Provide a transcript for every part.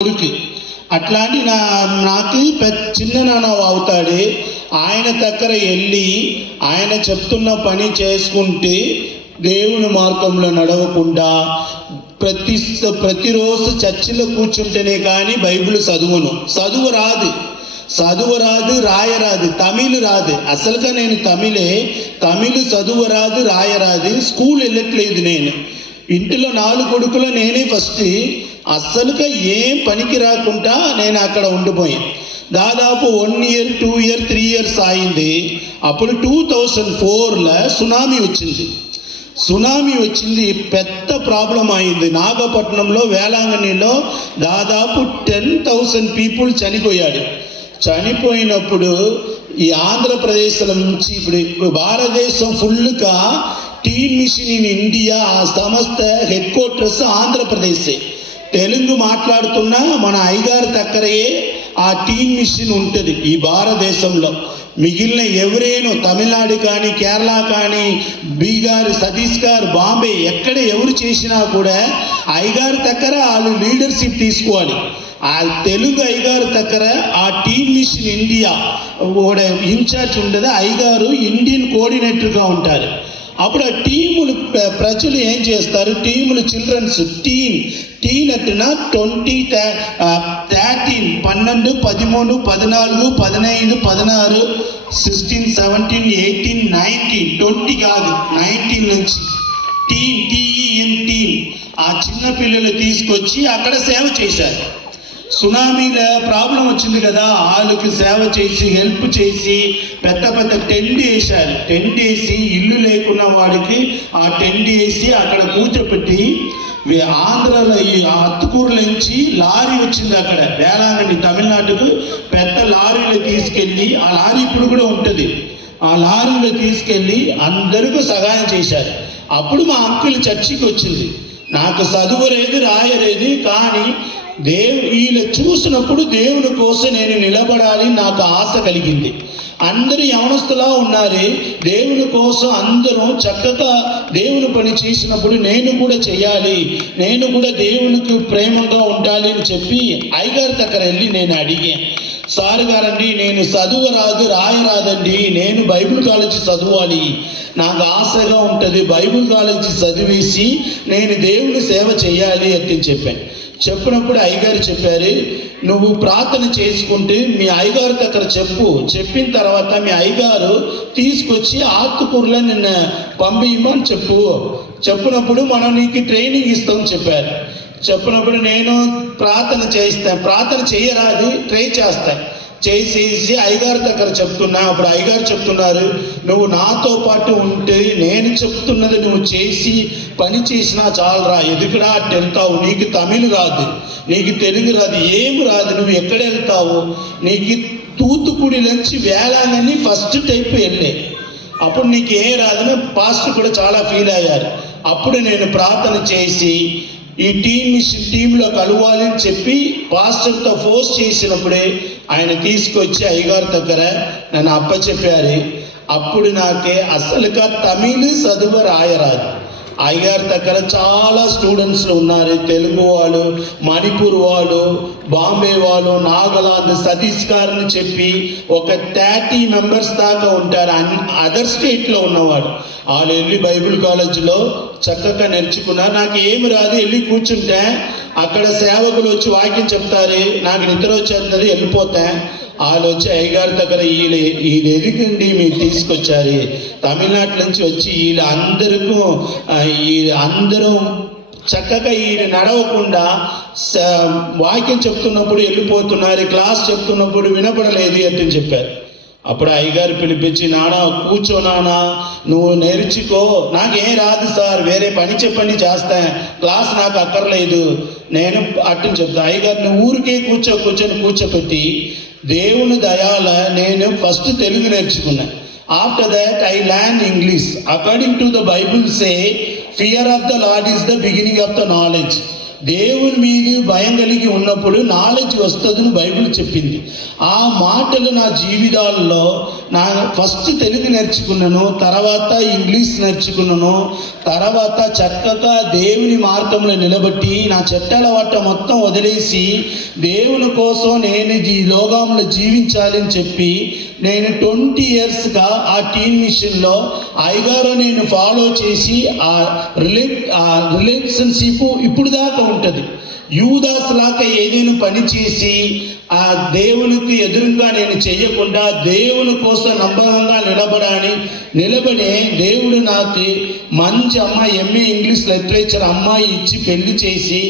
కొడుకు. అట్లాంటి నాకు చిన్న నాన్న అవుతాడు. ఆయన దగ్గర వెళ్ళి ఆయన చెప్తున్న పని చేసుకుంటే దేవుని మార్గంలో నడవకుండా ప్రతిరోజు చర్చిలో కూర్చుంటేనే కానీ బైబిల్ చదువు రాదు, రాయరాదు, తమిళ్ రాదు. అసలుగా నేను తమిళ్ చదువు రాదు, రాయరాదు. స్కూల్ వెళ్ళట్లేదు. నేను ఇంటిలో 4 కొడుకులో నేనే ఫస్ట్. అస్సలుగా ఏం పనికి రాకుండా నేను అక్కడ ఉండిపోయాను. దాదాపు 1 year 2 year 3 years అయింది. అప్పుడు 2004లో సునామీ వచ్చింది. పెద్ద ప్రాబ్లం అయింది. నాగపట్నంలో వేలాంగణిలో దాదాపు 10,000 పీపుల్ చనిపోయినప్పుడు ఈ ఆంధ్రప్రదేశ్లో నుంచి ఇప్పుడు భారతదేశం ఫుల్గా టీన్ మిషన్ ఇన్ ఇండియా ఆ సంస్థ హెడ్ క్వార్టర్స్ ఆంధ్రప్రదేశ్. తెలుగు మాట్లాడుతున్న మన అయ్యగారి దగ్గరే ఆ టీన్ మిషన్ ఉంటుంది ఈ భారతదేశంలో. మిగిలిన ఎవరేనో తమిళనాడు కానీ కేరళ కానీ బీహార్ సతీష్ గారు బాంబే ఎక్కడ ఎవరు చేసినా కూడా అయ్యగారి దగ్గర వాళ్ళు లీడర్షిప్ తీసుకోవాలి. ఆ తెలుగు అయ్యగారు దగ్గర ఆ టీమ్ మిషన్ ఇండియా ఇన్ఛార్జ్ ఉండదు. అయ్యగారు ఇండియన్ కోఆర్డినేటర్గా ఉంటారు. అప్పుడు ఆ టీములు ప్రజలు ఏం చేస్తారు, టీములు చిల్డ్రన్స్ టీన్ అంటున్నా 20 13 12 13 14 15 16 16 17 18 19 20 కాదు 19 నుంచి టీన్ ఆ చిన్న పిల్లలు తీసుకొచ్చి అక్కడ సేవ చేశారు. సునామీలో ప్రాబ్లం వచ్చింది కదా, వాళ్ళకి సేవ చేసి హెల్ప్ చేసి పెద్ద టెంట్ వేశారు. టెంట్ వేసి ఇల్లు లేకున్న వాడికి ఆ టెంట్ వేసి అక్కడ కూర్చోపెట్టి ఆంధ్రాలో ఈ అత్తుకూరుల నుంచి లారీ వచ్చింది. అక్కడ వేలాంగణి తమిళనాడుకు పెద్ద లారీలో తీసుకెళ్ళి, ఆ లారీ ఇప్పుడు కూడా ఉంటుంది, ఆ లారీలో తీసుకెళ్ళి అందరికీ సహాయం చేశారు. అప్పుడు మా అంకుల్ చర్చికి వచ్చింది. నాకు చదువు లేదు, రాయలేదు, కానీ వీళ్ళు చూసినప్పుడు దేవుని కోసం నేను నిలబడాలి నాకు ఆశ కలిగింది. అందరూ యవనస్తులా ఉన్నారు, దేవుని కోసం అందరూ చక్కగా దేవుని పని చేసినప్పుడు నేను కూడా చేయాలి, నేను కూడా దేవునికి ప్రేమగా ఉండాలి అని చెప్పి అయ్యగారి దగ్గర వెళ్ళి నేను అడిగాను. సార్ గారండి, నేను చదువు రాదు, రాయరాదండి, నేను బైబిల్ కాలేజీ చదవాలి, నాకు ఆశగా ఉంటుంది, బైబిల్ కాలేజీ చదివేసి నేను దేవుని సేవ చేయాలి అని చెప్పాను. చెప్పినప్పుడు అయ్యగారు చెప్పారు, నువ్వు ప్రార్థన చేసుకుంటే మీ అయ్యగారి దగ్గర చెప్పిన తర్వాత మీ అయ్యగారు తీసుకొచ్చి ఆత్మకూరులో నిన్ను పంపించమని చెప్పినప్పుడు మనం నీకు ట్రైనింగ్ ఇస్తామని చెప్పారు. చెప్పినప్పుడు నేను ప్రార్థన చేయరాదు, ట్రై చేస్తాను. చేసేసి అయ్యగారి దగ్గర చెప్తున్నా. అప్పుడు అయ్యగారు చెప్తున్నారు, నువ్వు నాతో పాటు ఉంటే నేను చెప్తున్నది నువ్వు చేసి పని చేసినా చాలరా, ఎదుగురా అటు వెళ్తావు, నీకు తమిళ్ రాదు, నీకు తెలుగు రాదు, ఏమి రాదు, నువ్వు ఎక్కడ వెళ్తావు, నీకు తూతుకుడి నుంచి వేలాంగణి ఫస్ట్ టైప్ వెళ్ళే, అప్పుడు నీకు ఏ రాదని పాస్టర్ కూడా చాలా ఫీల్ అయ్యారు. అప్పుడు నేను ప్రార్థన చేసి ఈ టీంలో కలవాలని చెప్పి పాస్టర్తో ఫోర్స్ చేసినప్పుడే ఆయన తీసుకొచ్చి అయ్యగారి దగ్గర నన్ను అప్పచెప్పారు. అప్పుడు నాకే అసలుగా తమిళ్ చదువు రాయరాదు. అయ్యగారి దగ్గర చాలా స్టూడెంట్స్ ఉన్నారు, తెలుగు వాళ్ళు, మణిపూర్ వాళ్ళు, బాంబే వాళ్ళు, నాగాలాండ్, సతీష్ గారిని చెప్పి ఒక 30 members దాకా ఉంటారు. అదర్ స్టేట్లో ఉన్నవాడు. వాళ్ళు వెళ్ళి బైబిల్ కాలేజీలో చక్కగా నేర్చుకున్నారు. నాకు ఏమి రాదు, వెళ్ళి కూర్చుంటే అక్కడ సేవకులు వచ్చి వాక్యం చెప్తారు, నాకు నిద్ర వచ్చేస్తుంది, వెళ్ళిపోతా. వాళ్ళు వచ్చి అయ్యగారి దగ్గర వీళ్ళు ఎదుగుండి మీరు తీసుకొచ్చారు, తమిళనాడు నుంచి వచ్చి అందరూ చక్కగా ఈయన నడవకుండా వాక్యం చెప్తున్నప్పుడు వెళ్ళిపోతున్నారు, క్లాస్ చెప్తున్నప్పుడు వినపడలేదు అని చెప్పారు. అప్పుడు అయ్యగారు పిలిపించి, నానా కూర్చో, నానా నువ్వు నేర్చుకో, నాకేం రాదు సార్, వేరే పని చెప్పండి చేస్తా, క్లాస్ నాకు అక్కర్లేదు, నేను అట్టని చెప్తా. అయ్యగారు నువ్వు ఊరికే కూర్చోపెట్టి దేవుని దయాల నేను ఫస్ట్ తెలుగు నేర్చుకున్నా. After that I learn English. According to the Bible say fear of the lord is the beginning of the knowledge. దేవుని మీద భయం కలిగి ఉన్నప్పుడు నాలెడ్జ్ వస్తుందని బైబిల్ చెప్పింది. ఆ మాటలు నా జీవితాల్లో నా ఫస్ట్ తెలుగు నేర్చుకున్నాను, తర్వాత ఇంగ్లీష్ నేర్చుకున్నాను, తర్వాత చక్కగా దేవుని మార్గంలో నిలబట్టి నా చెట్టాల వాట మొత్తం వదిలేసి దేవుని కోసం నేను ఈ లోకంలో జీవించాలని చెప్పి నేను 20 yearsగా ఆ టీమ్ మిషన్లో అయ్యగారు నేను ఫాలో చేసి ఆ రిలేషన్షిప్ ఇప్పుడు దాకా ఉంటుంది. యూదాస్ లాగా ఏదైనా పని చేసి ఆ దేవునికి ఎదురుగా నేను చెయ్యకుండా దేవుని కోసం నమ్మకంగా నిలబడే దేవుడు నాకు మంచి అమ్మాయి ఎంఏ ఇంగ్లీష్ లిటరేచర్ అమ్మాయి ఇచ్చి పెళ్లి చేసి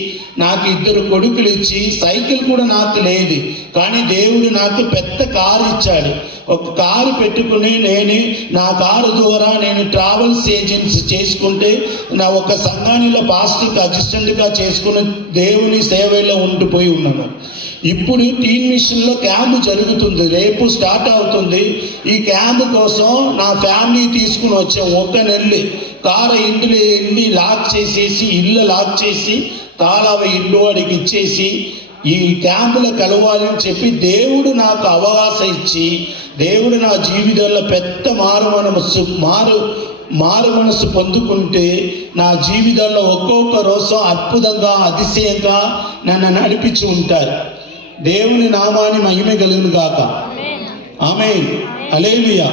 నాకు 2 కొడుకులు ఇచ్చి సైకిల్ కూడా నాకు లేదు, కానీ దేవుడు నాకు పెద్ద కారు ఇచ్చాడు. ఒక కారు పెట్టుకుని నా కారు ద్వారా నేను ట్రావెల్స్ ఏజెన్సీ చేసుకుంటే నా ఒక సంఘానిలో పాస్టర్కి అసిస్టెంట్గా చేసుకుని దేవుని సేవలో ఉండిపోయి ఉన్నాను. ఇప్పుడు టీన్ మిషన్లో క్యాంపు జరుగుతుంది, రేపు స్టార్ట్ అవుతుంది. ఈ క్యాంపు కోసం నా ఫ్యామిలీ తీసుకుని వచ్చాం. 1 నెల కారు ఇంట్లో వెళ్ళి లాక్ చేసేసి ఇల్లు లాక్ చేసి తాళావ ఇల్లు వాడికి ఇచ్చేసి ఈ క్యాంపులో కలవాలని చెప్పి దేవుడు నాకు అవకాశం ఇచ్చి దేవుడు నా జీవితంలో పెద్ద మారు మనసు పొందుకుంటే నా జీవితంలో ఒక్కొక్క రోజు అద్భుతంగా అతిశయంగా నన్ను నడిపించి ఉంటారు. దేవుని నామాన్ని మహిమ కలుగును గాక. ఆమేన్. హల్లెలూయా.